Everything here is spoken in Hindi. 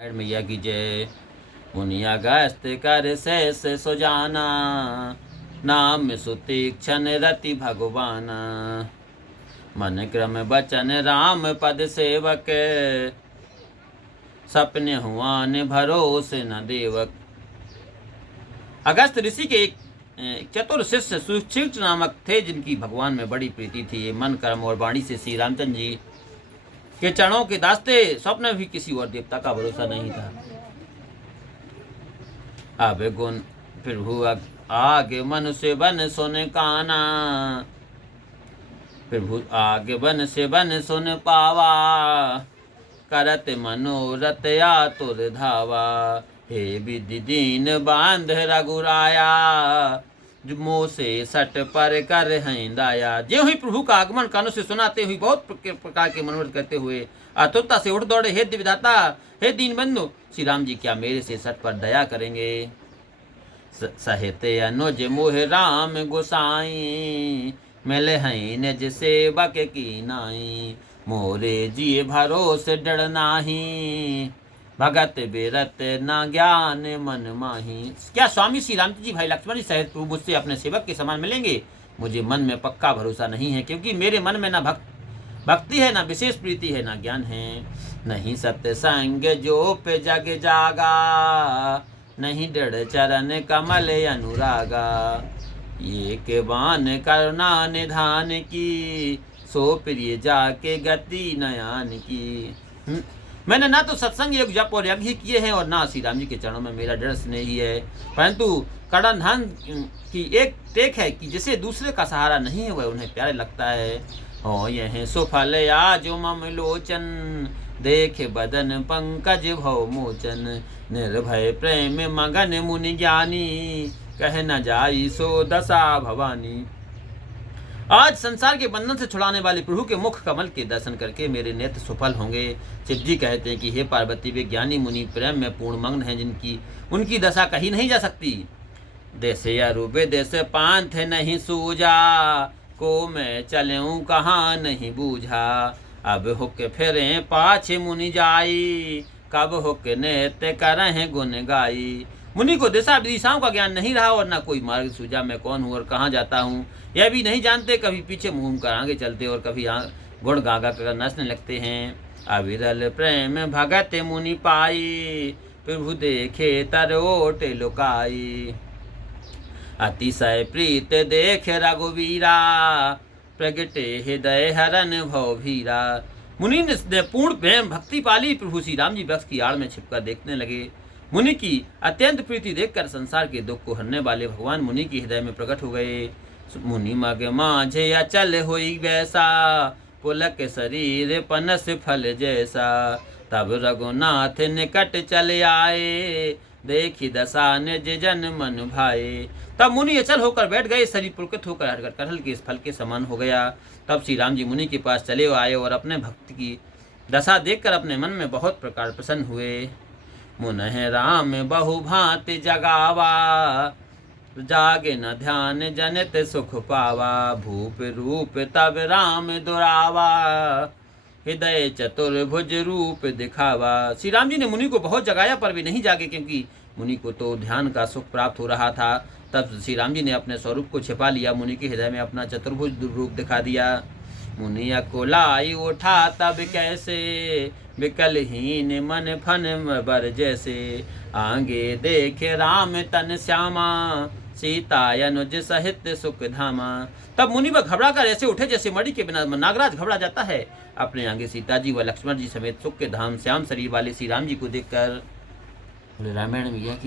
मैया की जय। मुनिया गस्त कर शेष सुजाना, नाम सुतीक्षण रति भगवाना। मन क्रम बचन राम पद सेवक, सपने हुआ न भरोसे न देवक। अगस्त ऋषि के एक चतुर शिष्य सुशिक्षित नामक थे, जिनकी भगवान में बड़ी प्रीति थी। मन कर्म और वाणी से श्री रामचंद्र जी के चरणों के दास्ते स्वप्न भी किसी और देवता का भरोसा नहीं था। अब गुण प्रभु आगे मनुष्य बन सुन काना, प्रभु आगे बन से बन सुन पावा। करत मनोरथ आतुर धावा, हे विधि दीन बांध रघुराया। मोह से सट पर कर हैं दाया। ज्यों ही प्रभु का आगमन कानों से सुनाते हुए बहुत प्रकार के मनोरथ करते हुए आतुरता से उठ दौड़े। हे दिव्यदाता, हे दीन बंधु, श्री राम जी क्या मेरे से सट पर दया करेंगे। सहिते अनुज मोह राम गोसाई, मिले हैं निज सेवक की नाई। मोरे जिए भरोसे डर नाही, भगत बेरत ना ज्ञान मन माही। क्या स्वामी श्री राम जी भाई लक्ष्मण जी सहित प्रभु मुझसे अपने सेवक के समान मिलेंगे? मुझे मन में पक्का भरोसा नहीं है, क्योंकि मेरे मन में ना भक्ति है, ना विशेष प्रीति है, ना ज्ञान है। नहीं सत्संग जो पे जग जागा, नहीं दृढ़ चरण कमल अनुरागा। ये के बान करुणा निधान की, सो प्रिय जाके गति नयान की। मैंने ना तो सत्संग योग जप और यज्ञ किए हैं, और ना श्री राम जी के चरणों में मेरा दृढ़ स्नेह ही है। परंतु कड़नधन की एक टेक है कि जिसे दूसरे का सहारा नहीं है, वह उन्हें प्यारे लगता है। हो यह सुफल आज मम लोचन, देख बदन पंकज भव मोचन। निर्भय प्रेम मगन मुनि ज्ञानी, कह न जाई सो दशा भवानी। आज संसार के बंधन से छुड़ाने वाले प्रभु के मुख कमल के दर्शन करके मेरे नेत्र सफल होंगे। शिव जी कहते हैं कि हे पार्वती, वे ज्ञानी मुनि प्रेम में पूर्ण मग्न हैं, जिनकी उनकी दशा कही नहीं जा सकती। देसे अरूबे देसे पांथ नहीं सूझा, को मैं चलूं कहाँ नहीं बूझा। अब हुक फिरे पाछे मुनि जाई, कब हुक नेत्य करह गुण गाई। मुनि को दिशा दिशाओं का ज्ञान नहीं रहा, और न कोई मार्ग सूझा। मैं कौन हूँ और कहाँ जाता हूँ यह भी नहीं जानते। कभी पीछे मुँह कर आगे चलते, और कभी गुण गागा कर नाचने लगते हैं। अविरल प्रेम भगत मुनि पाई, प्रभु देखे तरोट लुकाई। अतिशय प्रीत देख रघुवीरा, प्रगटे हृदय हरन भव भीरा। मुनि ने पूर्ण प्रेम भक्ति पाली। प्रभु श्री राम जी वृक्ष की आड़ में छिपकर देखने लगे। मुनि की अत्यंत प्रीति देखकर संसार के दुख को हरने वाले भगवान मुनि के हृदय में प्रकट हो गए। मुनि मग माझे अचल होई वैसा, पुलक शरीर पनस फल जैसा। तब रघुनाथ निकट चले आए, देखी दशा निज जन मन भाए। तब मुनि अचल होकर बैठ गए, शरीर पुलकित होकर हटकर कटहल के इस फल के समान हो गया। तब श्री राम जी मुनि के पास चले आए, और अपने भक्त की दशा देखकर अपने मन में बहुत प्रकार प्रसन्न हुए। मुनह राम बहु भांति जगावा, जागे न ध्यान जनित सुख पावा। भूप रूप तब राम दुरावा, हृदय चतुर्भुज रूप दिखावा। श्री राम जी ने मुनि को बहुत जगाया, पर भी नहीं जागे, क्योंकि मुनि को तो ध्यान का सुख प्राप्त हो रहा था। तब श्री राम जी ने अपने स्वरूप को छिपा लिया, मुनि के हृदय में अपना चतुर्भुज रूप दिखा दिया। मुनि अकुलाई उठा तब कैसे, विकलहीन मन फन बर जैसे। आगे देखे राम तन श्यामा, सीता अनुज सहित सुख धामा। तब मुनि वह घबरा कर ऐसे उठे जैसे मणि के बिना नागराज घबरा जाता है। अपने आगे सीता जी व लक्ष्मण जी समेत सुख के धाम श्याम शरीर वाले श्री राम जी को देखकर। रामायण में